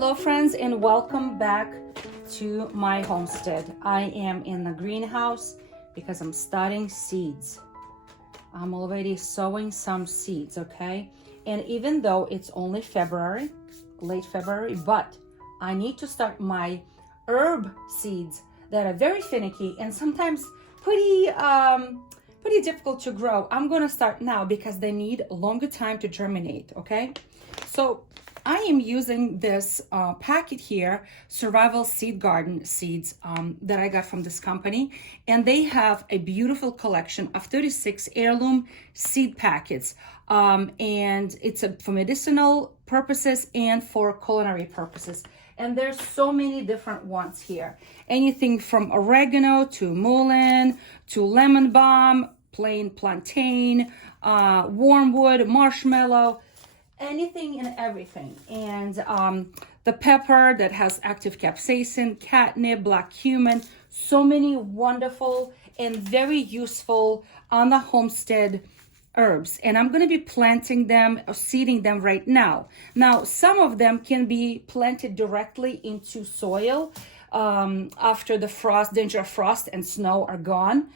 Hello friends, and welcome back to my homestead. I am in the greenhouse because I'm starting seeds. I'm already sowing some seeds, okay? And even though it's only February, late February, but I need to start my herb seeds that are very finicky and sometimes pretty difficult to grow. I'm gonna start now because they need a longer time to germinate, okay? So I am using this packet here, Survival Seed Garden seeds that I got from this company. And they have a beautiful collection of 36 heirloom seed packets. And it's for medicinal purposes and for culinary purposes. And there's so many different ones here. Anything from oregano to mullein to lemon balm, plain plantain, wormwood, marshmallow, anything and everything. And the pepper that has active capsaicin, catnip, black cumin, so many wonderful and very useful on the homestead herbs. And I'm going to be planting them or seeding them right now. Now, some of them can be planted directly into soil after the frost, danger of frost and snow are gone.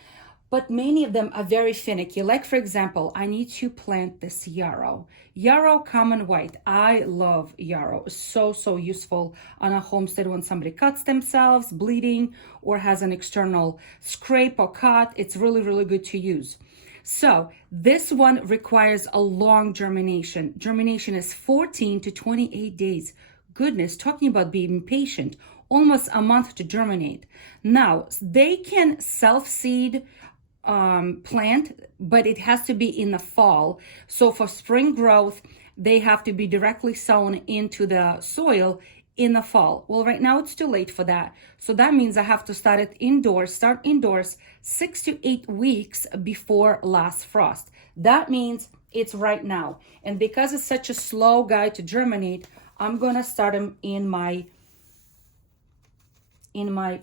But many of them are very finicky. Like, for example, I need to plant this yarrow. Yarrow common white. I love yarrow. It's so useful on a homestead when somebody cuts themselves, bleeding, or has an external scrape or cut. It's really good to use. So this one requires a long germination. Germination is 14 to 28 days. Goodness, talking about being patient. Almost a month to germinate. Now, they can self-seed plant, but it has to be in the fall. So for spring growth, they have to be directly sown into the soil in the fall. Well, right now it's too late for that. So that means I have to start indoors 6 to 8 weeks before last frost. That means it's right now. And because it's such a slow guy to germinate, I'm gonna start them in my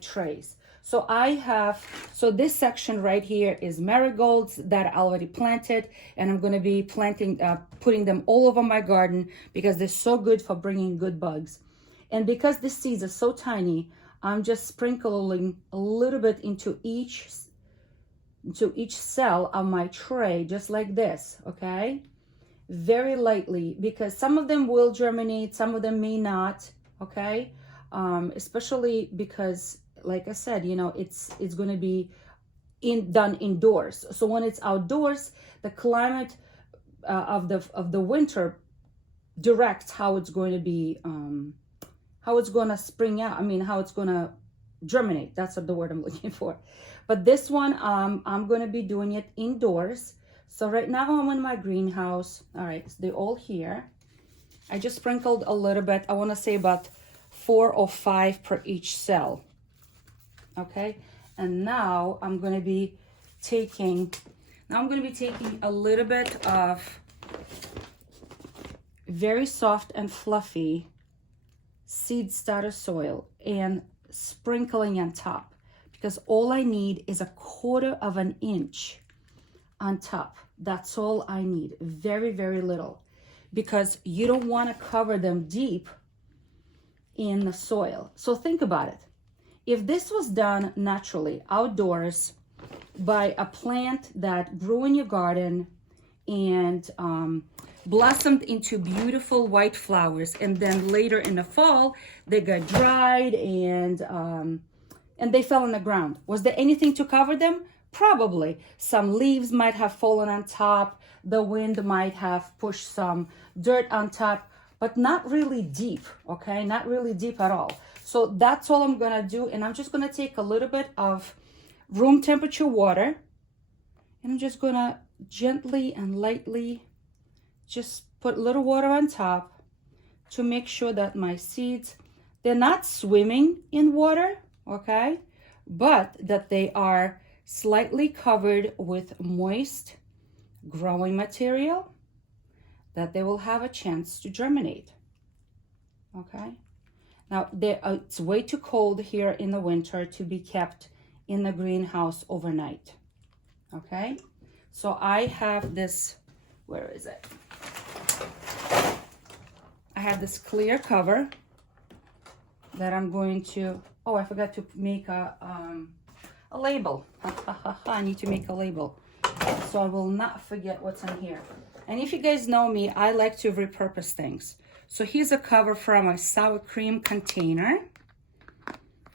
trays. So this section right here is marigolds that I already planted, and I'm going to be putting them all over my garden because they're so good for bringing good bugs. And because the seeds are so tiny, I'm just sprinkling a little bit into each cell of my tray, just like this, okay? Very lightly, because some of them will germinate, some of them may not, okay? Especially because, like I said, you know, it's going to be done indoors. So when it's outdoors, the climate of the winter directs how it's going to be, how it's going to spring out. I mean, how it's going to germinate. That's the word I'm looking for. But this one, I'm going to be doing it indoors. So right now I'm in my greenhouse. All right, so they're all here. I just sprinkled a little bit. I want to say about 4 or 5 per each cell. Okay, and now I'm going to be taking a little bit of very soft and fluffy seed starter soil and sprinkling on top, because all I need is 1/4 of an inch on top. That's all I need. Very little, because you don't want to cover them deep in the soil. So think about it. If this was done naturally outdoors by a plant that grew in your garden and blossomed into beautiful white flowers, and then later in the fall they got dried and they fell on the ground, was there anything to cover them? Probably. Some leaves might have fallen on top, the wind might have pushed some dirt on top, but not really deep, okay? Not really deep at all. So that's all I'm gonna do. And I'm just gonna take a little bit of room temperature water, and I'm just gonna gently and lightly just put a little water on top to make sure that my seeds, they're not swimming in water, okay? But that they are slightly covered with moist growing material, that they will have a chance to germinate, okay? Now, it's way too cold here in the winter to be kept in the greenhouse overnight, okay? So I have this, where is it? I have this clear cover that I'm going to, oh, I forgot to make a label. I need to make a label so I will not forget what's in here. And if you guys know me, I like to repurpose things. So here's a cover from a sour cream container.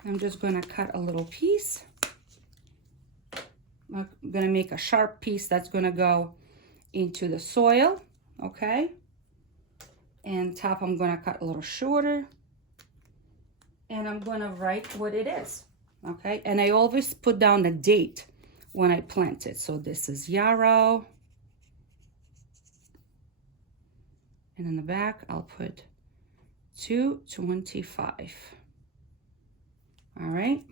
I'm just gonna cut a little piece. I'm gonna make a sharp piece that's gonna go into the soil, okay? And top I'm gonna cut a little shorter. And I'm gonna write what it is, okay? And I always put down the date when I plant it. So this is yarrow. And in the back, I'll put 2/25. All right.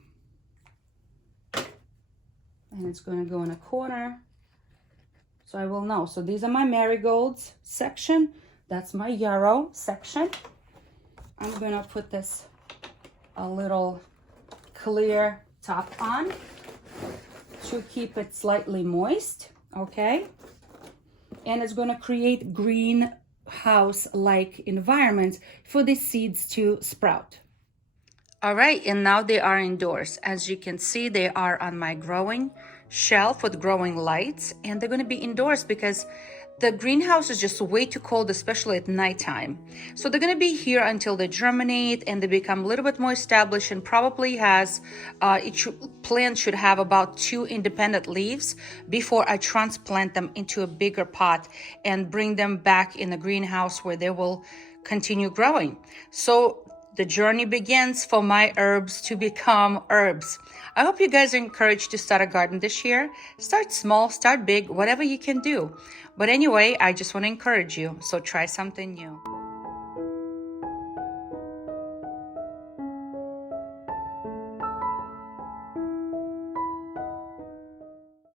And it's gonna go in a corner. So I will know. So these are my marigolds section. That's my yarrow section. I'm gonna put this a little clear top on to keep it slightly moist, okay? And it's gonna create greenhouse-like environment for the seeds to sprout. All right, and now they are indoors. As you can see, they are on my growing shelf with growing lights, and they're gonna be indoors because the greenhouse is just way too cold, especially at nighttime. So they're gonna be here until they germinate and they become a little bit more established, and probably has, each plant should have about 2 independent leaves before I transplant them into a bigger pot and bring them back in the greenhouse where they will continue growing. So the journey begins for my herbs to become herbs. I hope you guys are encouraged to start a garden this year. Start small, start big, whatever you can do. But anyway, I just want to encourage you, so try something new.